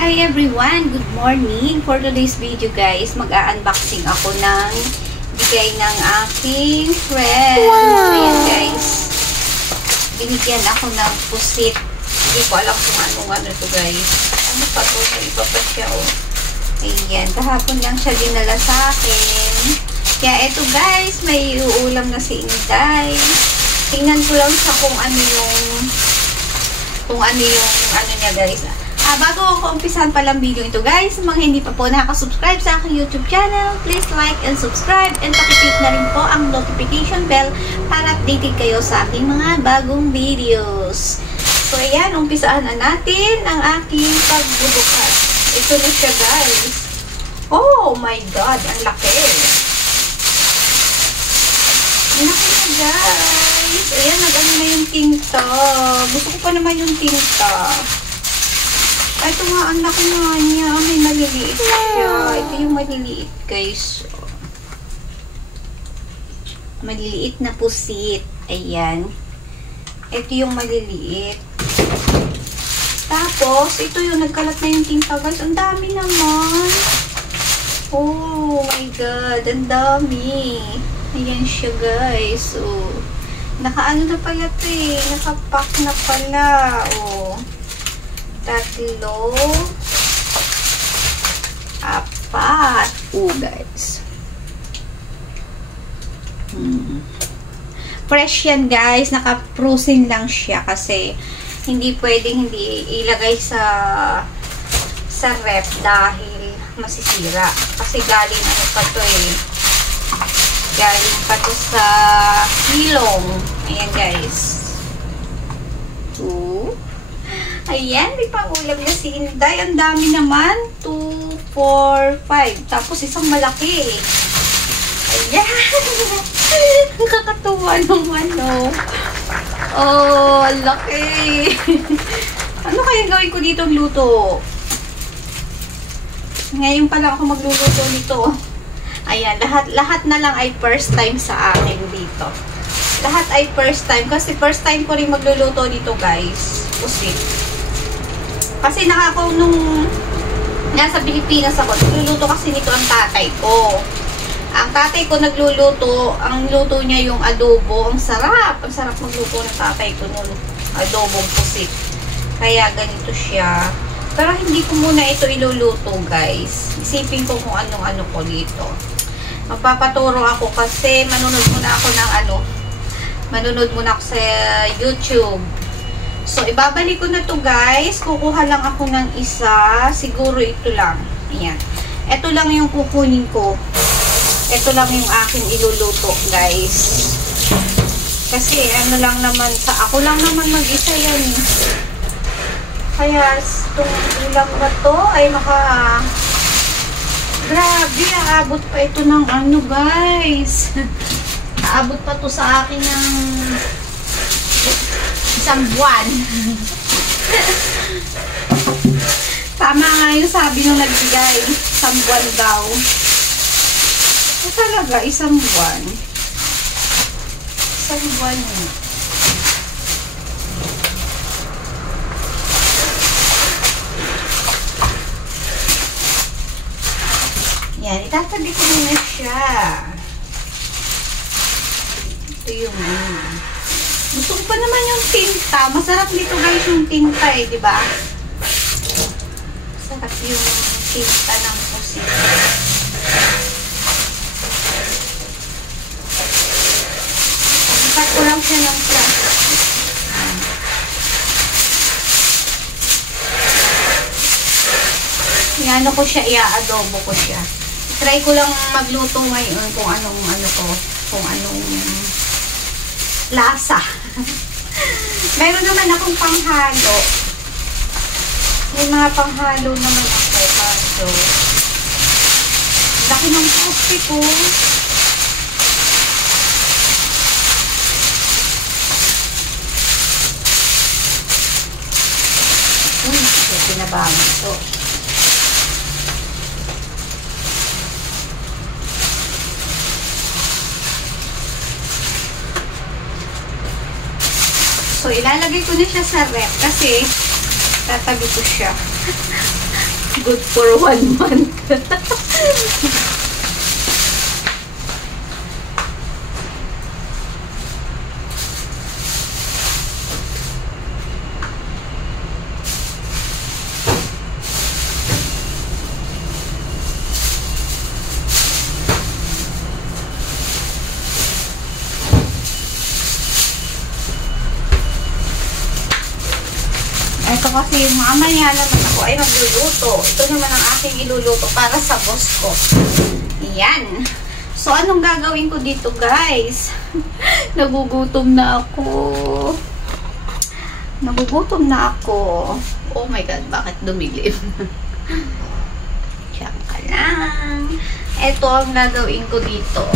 Hi everyone! Good morning! For today's video guys, mag-a-unboxing ako ng bigay ng aking friend. Wow! Ayan guys, binigyan ako ng pusit. Hindi ko alam kung ano to guys. Ano pa to? May iba pa siya oh. Ayan, kahapon lang siya dinala sa akin. Kaya eto guys, may uulam na si Inday. Tingnan ko lang sa kung ano yung ano niya guys. Bago ako umpisahan palang video ito guys, sa mga hindi pa po nakaka-subscribe sa aking YouTube channel, please like and subscribe and pakiclick na rin po ang notification bell para updated kayo sa aking mga bagong videos. So ayan, umpisahan na natin ang aking pagbubukas. Ito na siya guys. Oh my god, ang laki. Ang laki na guys. Ayan, nag-ano na yung tinta. Gusto ko pa naman yung tinta. Ito nga, ang laki nga niya. May maliliit siya. Ito yung maliliit, guys. Maliliit na pusit. Ayan. Ito yung maliliit. Tapos, ito yung nagkalat na yung tinta, guys. Ang dami naman. Oh my god. Ang dami. Ayan siya, guys. So, nakaano na pala ito eh. Nakapack na pala. Oh. 3, 4, oh guys. Fresh yan guys, naka-frozen lang siya kasi hindi pwedeng hindi ilagay sa ref dahil masisira. Kasi galing ano pa to eh. Galing pa to sa hilong. Ayan guys. 2. Ayan, may pangulam na si Inday. Ang dami naman. 2, 4, 5. Tapos isang malaki. Ayan. Nakakatuwa naman, no? Oh, ang laki. Ano kaya gawin ko dito ang luto? Ngayon pa lang ako magluluto nito. Ayan, lahat na lang ay first time sa akin dito. Lahat ay first time. Kasi first time ko rin magluluto dito, guys. Pusit. Kasi nung nasa Pilipinas ako, nagluluto kasi nito ang tatay ko. Ang tatay ko nagluluto, ang luto niya yung adobo. Ang sarap. Ang sarap magluto ng tatay ko nun. Adobong pusit. Kaya ganito siya. Pero hindi ko muna ito iluluto, guys. Isipin ko kung anong-ano ko dito. Magpapaturo ako kasi manunod muna ako sa YouTube. So, ibabalik ko na to guys. Kukuha lang ako ng isa. Siguro ito lang. Ayan. Ito lang yung kukunin ko. Ito lang yung aking iluluto guys. Kasi ano lang naman, ako lang naman mag-isa yan. Kaya itong ulam na to ay grabe, aabot pa ito ng ano guys. Aabot pa to sa akin ng isang buwan. Tama nga yung sabi nung nagbigay. Isang buwan daw. Talaga, isang buwan. Isang buwan yun. Yan, itatabi ko muna siya. Ito yung gusto ko pa naman yung tinta. Masarap nito guys yung tinta eh, di ba? Masarap yung tinta ng pusit. Ikat ko lang siya ng plastic. Iano ko siya, i-adobo ko siya. Try ko lang magluto ngayon kung anong lasa. Meron naman akong panghalo. May mga panghalo naman ako. Kaso, laki ng plastic ko. Pinabangan ito. So, ilalagay ko na siya sa ref kasi tatabi ko siya. Good for 1 month. Ito kasi mamaya naman ako ay magluluto. Ito naman ang aking iluluto para sa boss ko. Yan. So, anong gagawin ko dito, guys? Nagugutom na ako. Nagugutom na ako. Oh my God, bakit dumilim? Diyan ka lang. Ito ang gagawin ko dito.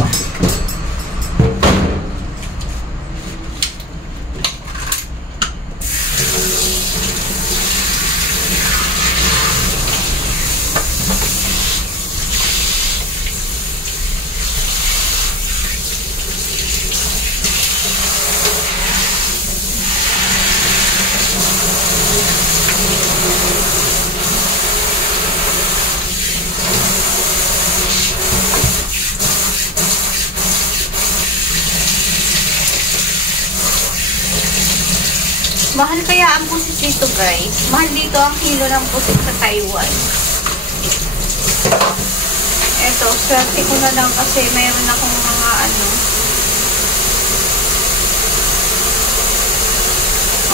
Mahal kaya ang pusit dito, guys. Mahal dito ang kilo ng pusit sa Taiwan. Eto, swerte ko na lang kasi mayroon akong mga ano.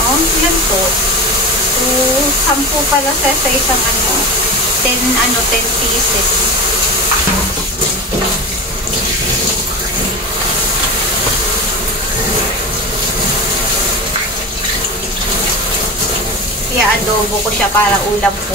Oh, yan po. So, 10 pala sa isang ano. 10 pieces. Kaya adobo ko siya para ulam po.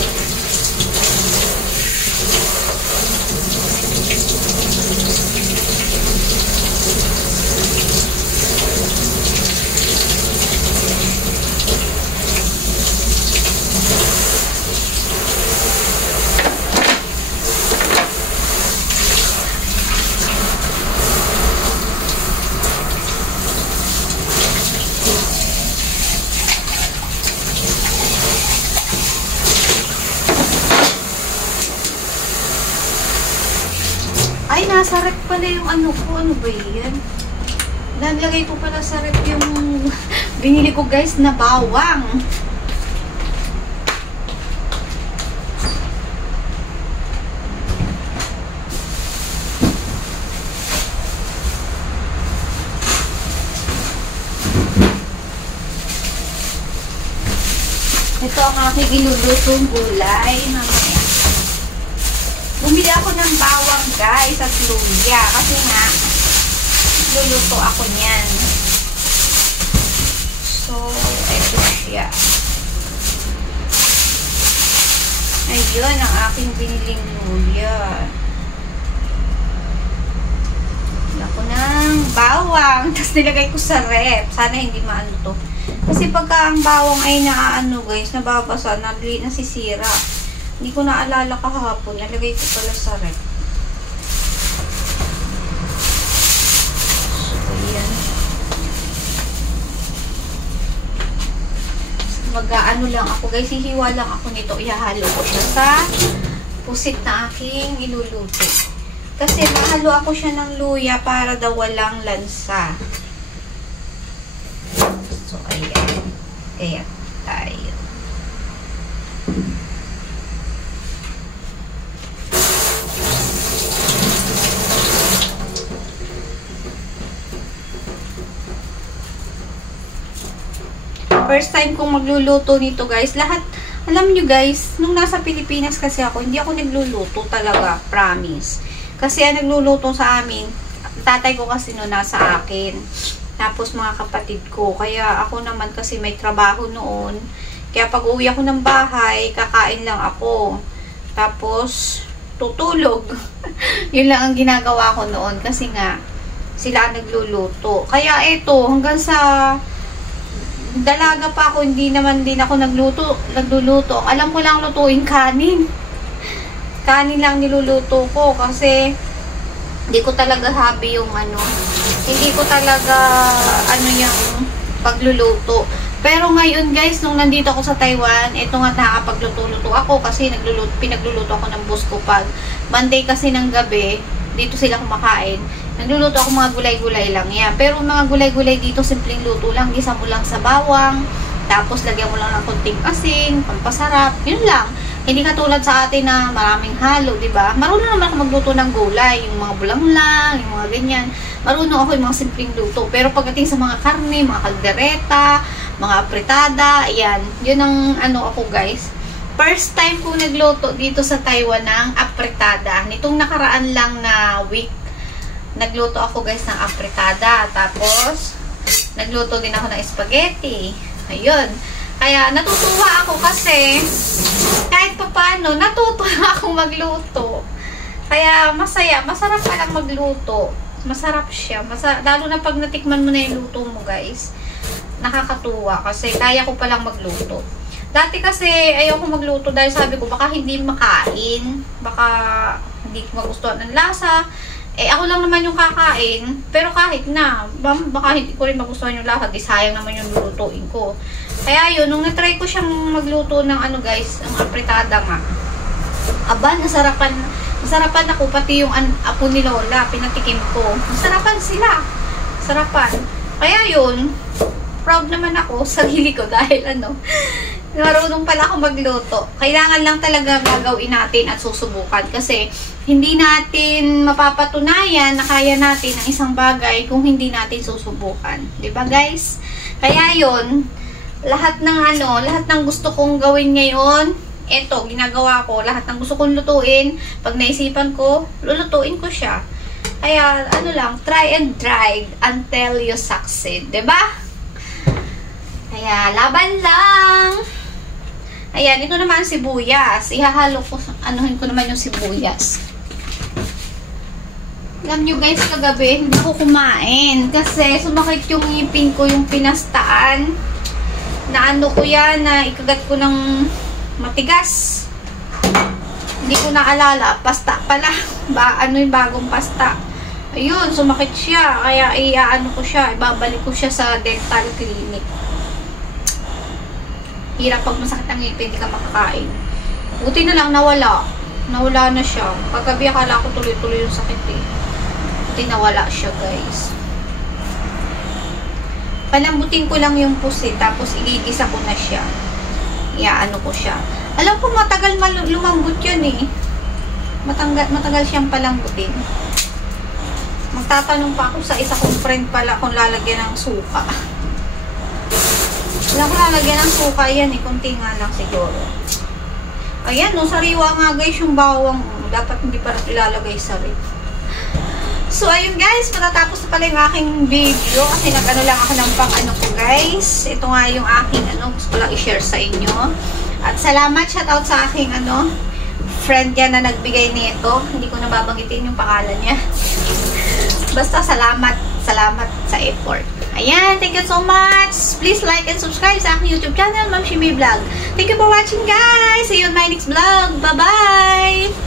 Ay, nasa rep pala yung ano ko. Ano ba yan? Nalagay ko pala sa rep yung binili ko, guys, na bawang. Ito ang aking ilulutong gulay. Mamaya. Bumili ako ng bawang, guys, at luya. Kasi nga, luluto ako niyan. So, ito siya. Ayun, ang aking biniling luya. Wala ko ng bawang. Tapos nilagay ko sa rep. Sana hindi maano to. Kasi pagka ang bawang ay naaano, guys, nababasa, nasisira. Hindi ko naalala kahapon. Nalagay ko pala sa rep. So, ayan. Mag-ano lang ako, guys. Hihiwa lang ako nito. Ihahalo ko siya sa pusit na aking iluluto. Kasi mahalo ako siya ng luya para daw walang lansa. So, ayan. Kaya tayo. First time kong magluluto nito, guys. Lahat, alam nyo, guys, nung nasa Pilipinas kasi ako, hindi ako nagluluto talaga, promise. Kasi ang nagluluto sa amin, tatay ko kasi no nasa akin. Tapos mga kapatid ko. Kaya ako naman kasi may trabaho noon. Kaya pag uwi ako ng bahay, kakain lang ako. Tapos, tutulog. Yun lang ang ginagawa ko noon. Kasi nga, sila ang nagluluto. Kaya eto, hanggang sa dalaga pa ako, hindi naman din ako nagluluto. Alam ko lang lutuin kanin. Kanin lang niluluto ko kasi hindi ko talaga hobby yung ano. Hindi ko talaga ano yung pagluluto. Pero ngayon guys, nung nandito ako sa Taiwan, ito nga nakakapagluto-luto ako kasi pinagluluto ako ng boss ko pag Monday kasi ng gabi, dito sila kumakain. Nagluluto ako mga gulay-gulay lang yan. Pero mga gulay-gulay dito, simpleng luto lang. Gisa mo lang sa bawang, tapos lagyan mo lang ng konting asin, pampasarap, yun lang. Hindi katulad sa atin na maraming halo, di ba? Marunong naman ako magluto ng gulay, yung mga bulanglang, yung mga ganyan. Marunong ako yung mga simpleng luto. Pero pagdating sa mga karne, mga kaldereta, mga apritada, ayan. Yun ang ano ako guys. First time ko nagluto dito sa Taiwan ng apritada. Nitong nakaraan lang na week, nagluto ako guys ng apritada. Tapos, nagluto din ako ng spaghetti. Ayun. Kaya, natutuwa ako kasi, kahit pa paano, natuto na akong magluto. Kaya, masaya. Masarap pa lang magluto. Masarap siya. Lalo na pag natikman mo na yung luto mo, guys. Nakakatuwa kasi kaya ko palang magluto. Dati kasi, ayoko magluto dahil sabi ko, baka hindi makain. Baka hindi ko magustuhan ng lasa. Eh, ako lang naman yung kakain. Pero kahit na, baka hindi ko rin magustuhan yung lasa. Di sayang naman yung lulutuin ko. Kaya yun, nung na-try ko siyang magluto ng ano guys, ang apritada nga. Aba, nasarapan ako, pati yung apo ni Lola, pinatikim ko. Nasarapan sila. Sarapan. Kaya yun, proud naman ako sa sarili ko dahil marunong pala ako magluto. Kailangan lang talaga gagawin natin at susubukan kasi hindi natin mapapatunayan na kaya natin ang isang bagay kung hindi natin susubukan. 'Di ba guys? Kaya yun, lahat ng gusto kong gawin ngayon, eto, ginagawa ko. Lahat ng gusto kong lutuin, pag naisipan ko, lulutuin ko siya. Kaya, try and try until you succeed. 'Di ba? Kaya, laban lang! Ayan, ito naman sibuyas. Ihahalo ko, anuhin ko naman yung sibuyas. Alam nyo guys, kagabi, hindi ko kumain. Kasi sumakit yung ngipin ko, yung pinastaan. Na ko yan, na ikagat ko ng matigas. Hindi ko naalala. Pasta pala. Yung bagong pasta. Ayun, sumakit siya. Kaya ko siya, ibabalik ko siya sa dental clinic. Hirap pag masakit ang ngipin, hindi ka makakain. Buti na lang nawala. Nawala na siya. Kagabi akala ko tuloy-tuloy yung sakit eh. Buti nawala siya guys. Palambutin ko lang yung pusit, tapos igigisa ko na siya. Ko siya. Alam ko matagal lumambot yun eh. Matagal siyang palambutin. Magtatanong pa ako sa isa kong friend pala kung lalagyan ng suka. Wala ko lalagyan ng suka yan eh. Kunti nga lang siguro. Ayan, sariwa nga guys yung bawang. Dapat hindi pa ilalagay sa rib. So, ayun guys. Matatapos na pala yung aking video. Kasi nag-ano lang ako ng pang-ano ko guys. Ito nga yung aking gusto ko lang i-share sa inyo. At salamat, shoutout sa aking friend yan na nagbigay nito. Hindi ko nababanggitin yung pangalan niya. Basta salamat sa effort. Ayan, thank you so much. Please like and subscribe sa aking YouTube channel, Ma'am Shimmy Vlog. Thank you for watching guys. See you on my next vlog. Bye-bye!